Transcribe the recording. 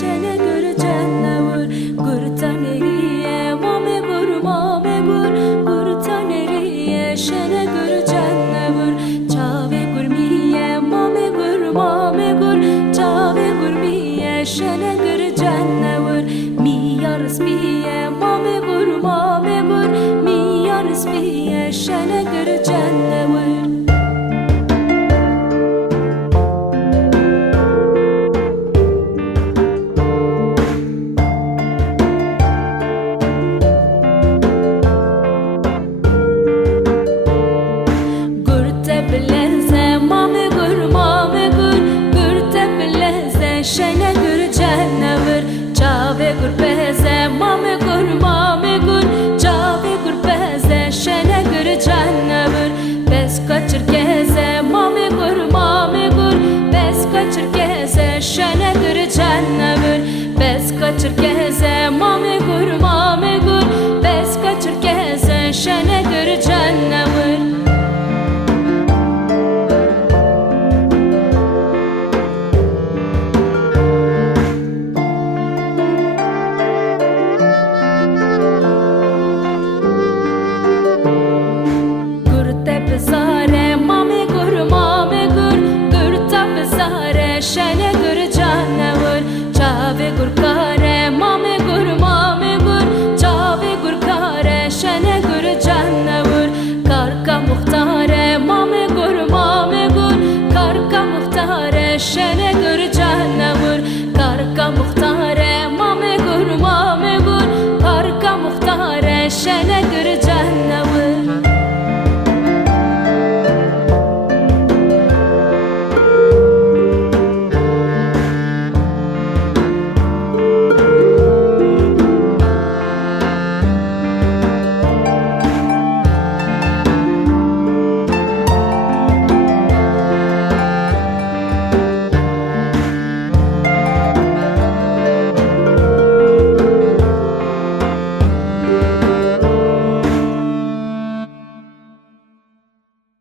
şene görecen ne var Gürtaneriye mame gur Gürtaneriye şene görecen ne var Çave gurmiye mame gur Çave gurmiye şene görecen ne var Mi yarız miye mame gur Mi yarız miye şene görecen ne var şene görecen ne var Çave gur peze mame gur Çave gur peze şene görecen ne var Bes kaçır geze mame gur Bes kaçır geze şene görecen ne var Bes kaçır geze mame gur Bes kaçır geze şene görecen ne var şene görecen ne var Çave gur kare mame gur Çave gur kare şene görecen ne var Karka muhtare mame gur Karka muhtare şene görecen ne var Karka muhtare mame gur Karka muhtare şene